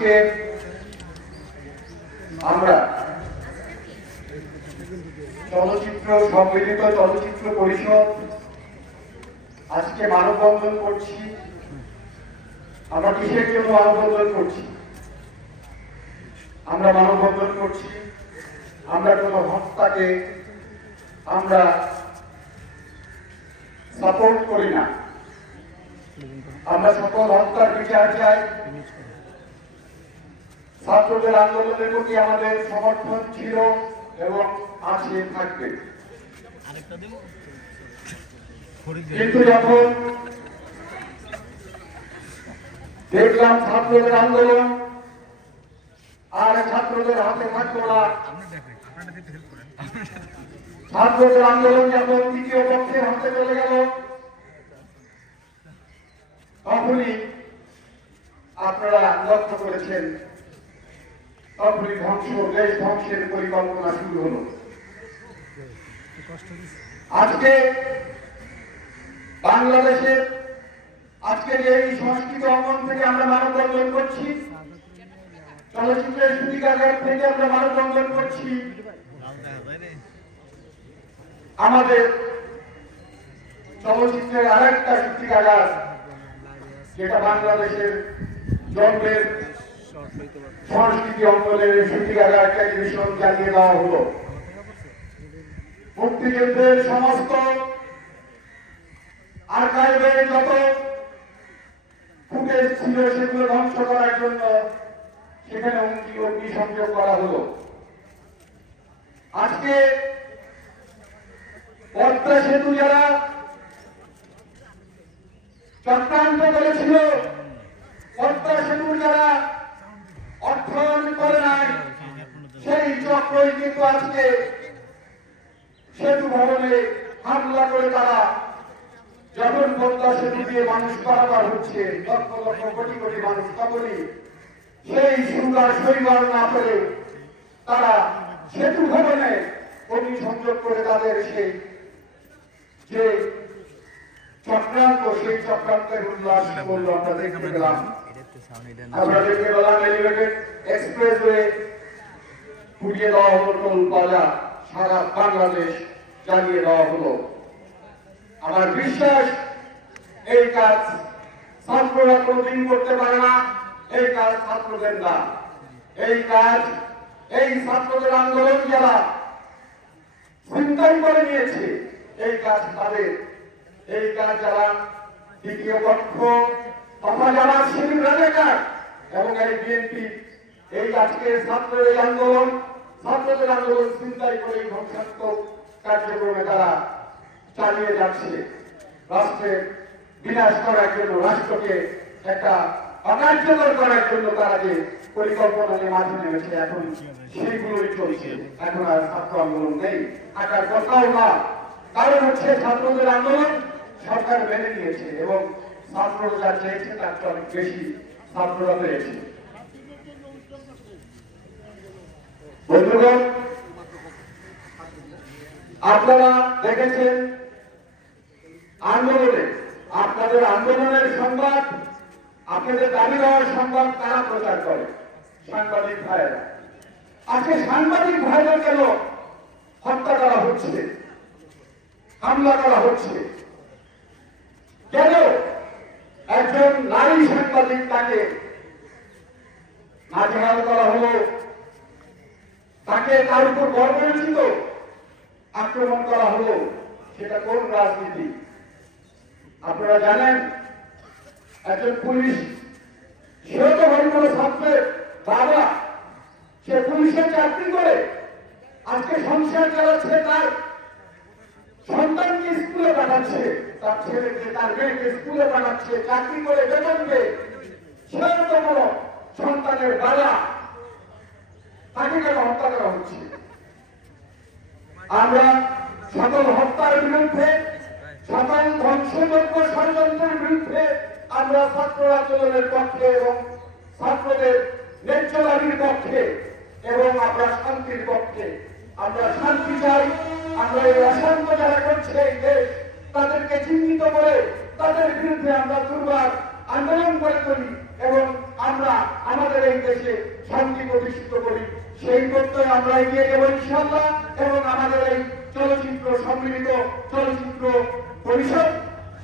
আজকে আমরা চলচ্চিত্র সম্মিলিত চলচ্চিত্র পরিষদ আজকে মানববন্ধন করছি। আমরা কিসের জন্য মানববন্ধন করছি? আমরা মানববন্ধন করছি, আমরা কোনো হত্যাকে আমরা সাপোর্ট করি না। আমরা সকল হত্যার বিচার চাই। ছাত্রদের আন্দোলনের প্রতি আমাদের সমর্থন ছিল এবং আছে, থাকবে। কিন্তু যখন দেখলাম ছাত্রদের আন্দোলন আর ছাত্রদের হাতে থাকলো না, ছাত্রদের আন্দোলন যখন তৃতীয় পক্ষের হাতে চলে গেল, তখনই আপনারা লক্ষ্য করেছেন, তখনই দেশ ধ্বংসের পরিকল্পনা শুরু হলো। আজকে বাংলাদেশের আজকে যে এই সংস্কৃত অঙ্গন থেকে আমরা মানববন্ধন করছি, চলচ্চিত্রের সূতিকাগার থেকে আমরা মানববন্ধন করছি, আমাদের চলচ্চিত্রের আরেকটা সূতিকাগার যেটা বাংলাদেশের জন্মের সংস্কৃতি অঙ্গনের সূতিকাগার টেলিভিশন জ্বালিয়ে দেওয়া হলো। মুক্তিযুদ্ধের সমস্ত আর্কাইভে যত ফুটেজ ছিল সেগুলো ধ্বংস করার জন্য সেখানে অগ্নিসংযোগ করা হলো। আজকে পদ্মা সেতু যারা চক্রান্ত করেছিল, পদ্মা সেতুর যারা অর্থায়ন করে নাই, সেই চক্রই কিন্তু আজকে সেতু ভবনে হামলা করে তারা যখন পদ্মা সেতু দিয়ে মানুষ পারাপার হচ্ছে, লক্ষ লক্ষ কোটি কোটি মানুষ, তখনই সেই সুন্দর শৈবাল না করে তারা সেতু ভবনে অগ্নিসংযোগ করে তাদের সেই যে চক্রান্ত, সেই চক্রান্তের উল্লাস করলো আমরা দেখতে পেলাম। আমরা দেখতে পেলাম এলিভেটেড এক্সপ্রেসওয়ে পুড়িয়ে দেওয়া হলো, টোল প্লাজা সারা বাংলাদেশ জ্বালিয়ে দেওয়া হলো। আমার বিশ্বাস এই কাজ ছাত্ররা কোনদিন করতে পারে না, এই কাজ ছাত্রদের না, এই কাজ এই ছাত্রদের আন্দোলন যারা চিন্তাই করে নিয়েছে, এই কাজ তাদের, এই কাজ যারা দ্বিতীয় পক্ষ তথা যারা শিবির রাজাকার এবং এই বিএনপি এই আজকে ছাত্রের আন্দোলন, ছাত্রদের আন্দোলন চিন্তাই করে ধ্বংসাত্মক কার্যক্রমে তারা চালিয়ে যাচ্ছে। রাষ্ট্রের বিনাশ করার জন্য, রাষ্ট্রকে একটা অকার্যকর করার জন্য তারা যে পরিকল্পনা নিয়ে মাঝে নেমেছে, এখন সেইগুলোই চলছে। এখন আর ছাত্র আন্দোলন নেই, থাকার কথাও না। কারণ হচ্ছে ছাত্রদের আন্দোলন সরকার মেনে নিয়েছে এবং ছাত্ররা যা চেয়েছে তার চেয়ে অনেক বেশি ছাত্ররা পেয়েছে। বন্ধুগণ, আপনারা দেখেছেন আন্দোলনে, আপনাদের আন্দোলনের সংবাদ, আপনাদের দাবি দেওয়ার সংবাদ তারা প্রচার করে, সাংবাদিক ভাইয়েরা। আজকে সাংবাদিক ভাইদের কেন হত্যা করা হচ্ছে, হামলা করা হচ্ছে? কেন একজন নারী সাংবাদিক তাকে নাজেহাল করা হলো, তাকে তার উপর বর্বরচিত আক্রমণ করা হলো? সেটা কোন রাজনীতি? আপনারা জানেন একজন পুলিশ, সেও তো হরিপুর ছাত্রের বাবা, সে পুলিশের চাকরি করে আজকে সংসার চালাচ্ছে, তার সন্তানকে স্কুলে পাঠাচ্ছে, তার ছেলেকে তার মেয়েকে স্কুলে পাঠাচ্ছে, চাকরি করে বেতন পেয়ে, সেও তো কোনো সন্তানের বাবা, তাকে কেন হত্যা করা হচ্ছে? আমরা সকল হত্যার বিরুদ্ধে, সকল ধ্বংসযোগ্য ষড়যন্ত্রের বিরুদ্ধে আমরা ছাত্র আন্দোলনের পক্ষে এবং ছাত্রদের ন্যায্য দাবির পক্ষে এবং আমরা শান্তির পক্ষে। আমরা শান্তি চাই। আমরা এই অশান্ত যারা করছে এই দেশ, তাদেরকে চিহ্নিত করে তাদের বিরুদ্ধে আমরা দুর্বার আন্দোলন করে তুলি এবং আমরা আমাদের এই দেশে শান্তি প্রতিষ্ঠিত করি। সেই প্রত্যয়ে আমরা এগিয়ে যাবো ইনশাআল্লাহ। এবং আমাদের এই চলচ্চিত্র সম্মিলিত চলচ্চিত্র পরিষদ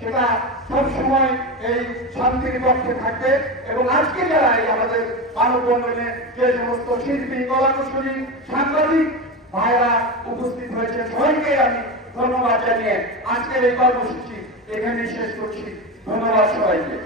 সেটা সবসময় এই শান্তির পক্ষে থাকবে। এবং আজকে যারা এই আমাদের মানববন্ধনে যে সমস্ত শিল্পী, কলাকুশলী, সাংবাদিক ভাইরা উপস্থিত হয়েছে, সবাইকে আমি ধন্যবাদ জানিয়ে আজকের এই কর্মসূচি এখানেই শেষ করছি। ধন্যবাদ সবাইকে।